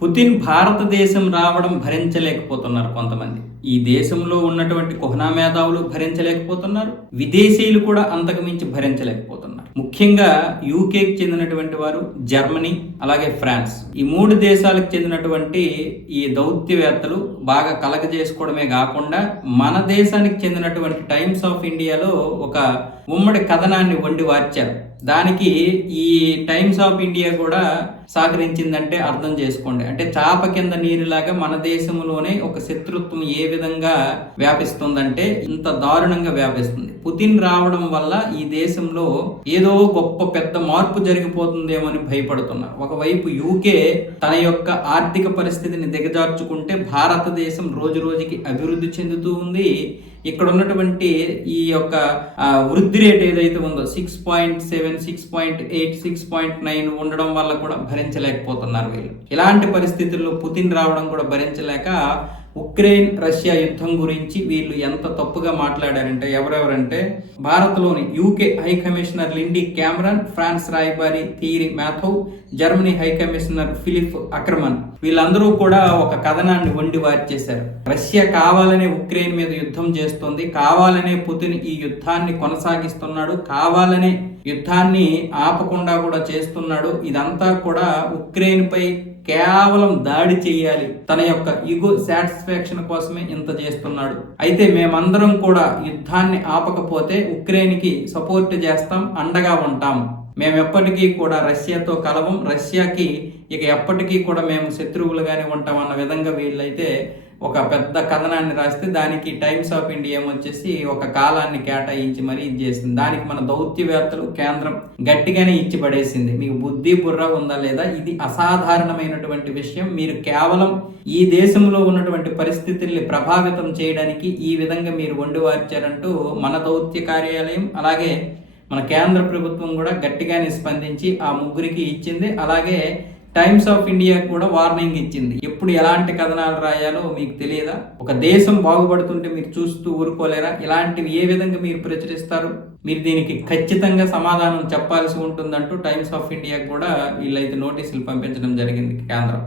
Putin భారతదేశం రావడం భరించలేకపోతున్నారు కొంతమంది. ఈ దేశంలో ఉన్నటువంటి కుహనా మేధావులు భరించలేకపోతున్నారు. విదేశీయులు కూడా అంతకుమించి భరించలేకపోతున్నారు. ముఖ్యంగా యూకేకి చెందినటువంటి వారు జర్మనీ అలాగే ఫ్రాన్స్. ఈ మూడు దేశాలకు చెందినటువంటి ఈ దౌత్యవేత్తలు బాగా కలగజేసుకోవడమే కాకుండా మన దేశానికి చెందినటువంటి టైమ్స్ ఆఫ్ ఇండియాలో ఒక ఉమ్మడి కథనాన్ని వండి వార్చారు. దానికి ఈ టైమ్స్ ఆఫ్ ఇండియా కూడా సహకరించిందంటే అర్థం చేసుకోండి. అంటే చాప కింద నీరులాగా మన దేశంలోనే ఒక శత్రుత్వం ఏ విధంగా వ్యాపిస్తుందంటే ఇంత దారుణంగా వ్యాపిస్తుంది. పుతిన్ రావడం వల్ల ఈ దేశంలో ఏదో గొప్ప పెద్ద మార్పు జరిగిపోతుందేమో అని భయపడుతున్నారు. ఒకవైపు యూకే తన యొక్క ఆర్థిక పరిస్థితిని దిగజార్చుకుంటే భారతదేశం రోజు రోజుకి అభివృద్ధి చెందుతూ ఉంది. ఇక్కడ ఉన్నటువంటి ఈ యొక్క వృద్ధి రేట్ ఏదైతే ఉందో six point seven six point eight six point nine ఉండడం వల్ల కూడా భరించలేకపోతున్నారు వీళ్ళు. ఇలాంటి పరిస్థితుల్లో పుతిన్ రావడం కూడా భరించలేక ఉక్రెయిన్ రష్యా యుద్ధం గురించి వీళ్ళు ఎంత తప్పుగా మాట్లాడారంటే ఎవరెవరంటే భారత్లోని UK high commissioner Lindy Cameron France రాయబారి Thierry Mathou Germany high commissioner Philipp Ackermann. వీళ్ళందరూ కూడా ఒక కథనాన్ని వండి వార్చేశారు రష్యా కావాలనే ఉక్రెయిన్ మీద యుద్ధం చేస్తుంది కావాలనే పుతిన్ ఈ యుద్ధాన్ని కొనసాగిస్తున్నాడు కావాలనే యుద్ధాన్ని ఆపకుండా కూడా చేస్తున్నాడు. ఇదంతా కూడా ఉక్రెయిన్ పై కేవలం దాడి చేయాలి. తన యొక్క ఇగు సాటిస్ఫాక్షన్ కోసమే ఇంత చేస్తున్నాడు. అయితే మేమందరం కూడా యుద్ధాన్ని ఆపకపోతే ఉక్రెయిన్కి సపోర్ట్ చేస్తాం అండగా ఉంటాం. మేము ఎప్పటికీ కూడా రష్యాతో కలవం. రష్యాకి ఇక ఎప్పటికీ కూడా మేము శత్రువులుగానే ఉంటాం అన్న విధంగా వీళ్ళైతే ఒక పెద్ద కథనాన్ని రాస్తే దానికి టైమ్స్ ఆఫ్ ఇండియా వచ్చేసి ఒక కాలాన్ని కేటాయించి మరీ ఇది చేసింది. దానికి మన దౌత్యవేత్తలు కేంద్రం గట్టిగానే ఇచ్చి పడేసింది. మీకు బుద్ధి బుర్ర ఉందా లేదా? ఇది అసాధారణమైనటువంటి విషయం. మీరు కేవలం ఈ దేశంలో ఉన్నటువంటి పరిస్థితుల్ని ప్రభావితం చేయడానికి ఈ విధంగా మీరు వండి వార్చారంటూ మన దౌత్య కార్యాలయం అలాగే మన కేంద్ర ప్రభుత్వం కూడా గట్టిగానే స్పందించి ఆ ముగ్గురికి ఇచ్చింది. అలాగే టైమ్స్ ఆఫ్ ఇండియా కూడా వార్నింగ్ ఇచ్చింది. ఎప్పుడు ఎలాంటి కథనాలు రాయాలో మీకు తెలియదా? ఒక దేశం బాగుపడుతుంటే మీరు చూస్తూ ఊరుకోలేరా? ఇలాంటివి ఏ విధంగా మీరు ప్రచురిస్తారు? మీరు దీనికి ఖచ్చితంగా సమాధానం చెప్పాల్సి ఉంటుందంటూ టైమ్స్ ఆఫ్ ఇండియా కూడా వీళ్ళైతే నోటీసులు పంపించడం జరిగింది కేంద్రం.